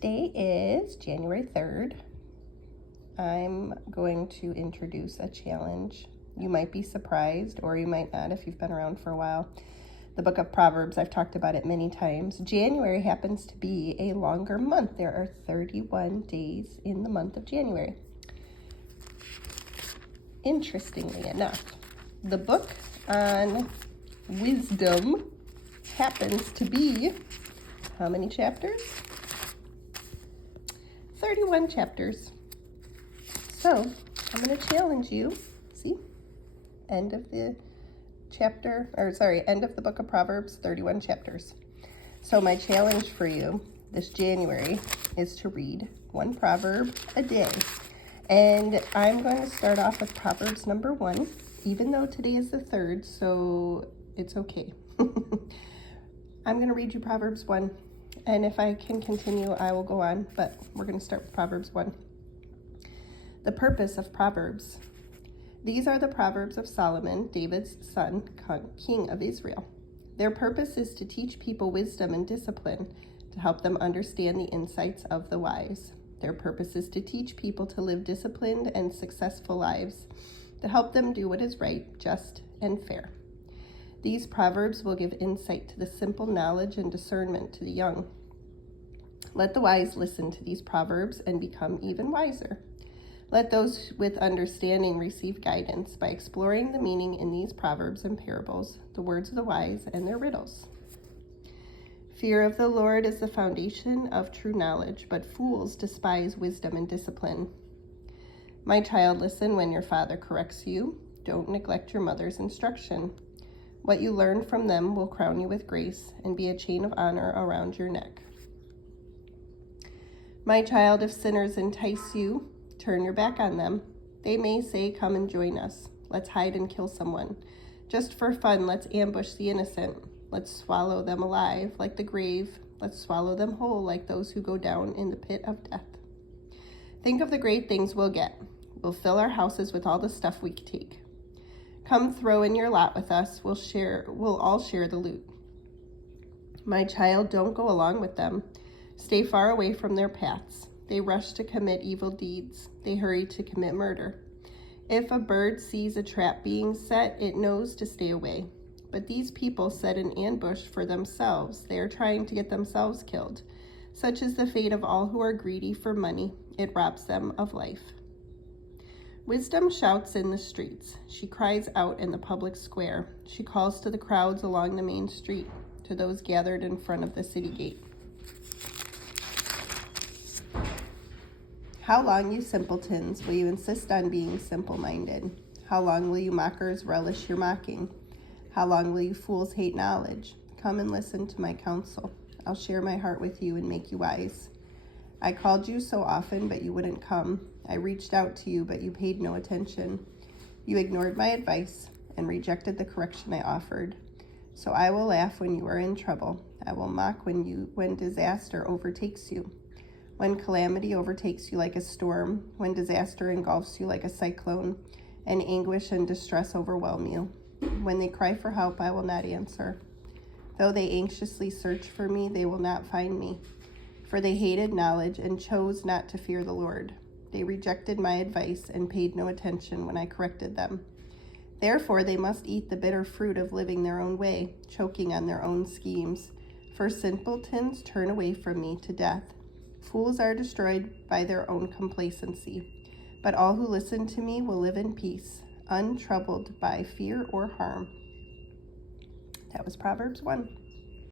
Today is January 3rd. I'm going to introduce a challenge. You might be surprised, or you might not if you've been around for a while. The book of Proverbs, I've talked about it many times. January happens to be a longer month. There are 31 days in the month of January. Interestingly enough, the book on wisdom happens to be how many chapters? 31 chapters. So I'm going to challenge you. See, end of the book of Proverbs, 31 chapters. So my challenge for you this January is to read one proverb a day. And I'm going to start off with Proverbs number 1, even though today is the 3rd, so it's okay. I'm going to read you Proverbs 1, and if I can continue, I will go on, but we're going to start with Proverbs 1. The purpose of Proverbs. These are the Proverbs of Solomon, David's son, king of Israel. Their purpose is to teach people wisdom and discipline, to help them understand the insights of the wise. Their purpose is to teach people to live disciplined and successful lives, to help them do what is right, just, and fair. These proverbs will give insight to the simple, knowledge and discernment to the young. Let the wise listen to these proverbs and become even wiser. Let those with understanding receive guidance by exploring the meaning in these proverbs and parables, the words of the wise and their riddles. Fear of the Lord is the foundation of true knowledge, but fools despise wisdom and discipline. My child, listen when your father corrects you. Don't neglect your mother's instruction. What you learn from them will crown you with grace and be a chain of honor around your neck. My child, if sinners entice you, turn your back on them. They may say, "Come and join us. Let's hide and kill someone. Just for fun, let's ambush the innocent. Let's swallow them alive like the grave. Let's swallow them whole like those who go down in the pit of death. Think of the great things we'll get. We'll fill our houses with all the stuff we take. Come throw in your lot with us. We'll all share the loot. My child, don't go along with them. Stay far away from their paths. They rush to commit evil deeds. They hurry to commit murder. If a bird sees a trap being set, it knows to stay away. But these people set an ambush for themselves. They are trying to get themselves killed. Such is the fate of all who are greedy for money. It robs them of life. Wisdom shouts in the streets. She cries out in the public square. She calls to the crowds along the main street, to those gathered in front of the city gate. How long, you simpletons, will you insist on being simple-minded? How long will you mockers relish your mocking? How long will you fools hate knowledge? Come and listen to my counsel. I'll share my heart with you and make you wise. I called you so often, but you wouldn't come. I reached out to you, but you paid no attention. You ignored my advice and rejected the correction I offered. So I will laugh when you are in trouble. I will mock when disaster overtakes you. When calamity overtakes you like a storm, when disaster engulfs you like a cyclone, and anguish and distress overwhelm you. When they cry for help, I will not answer. Though they anxiously search for me, they will not find me. For they hated knowledge and chose not to fear the Lord. They rejected my advice and paid no attention when I corrected them. Therefore, they must eat the bitter fruit of living their own way, choking on their own schemes. For simpletons turn away from me to death. Fools are destroyed by their own complacency. But all who listen to me will live in peace, untroubled by fear or harm. That was Proverbs 1.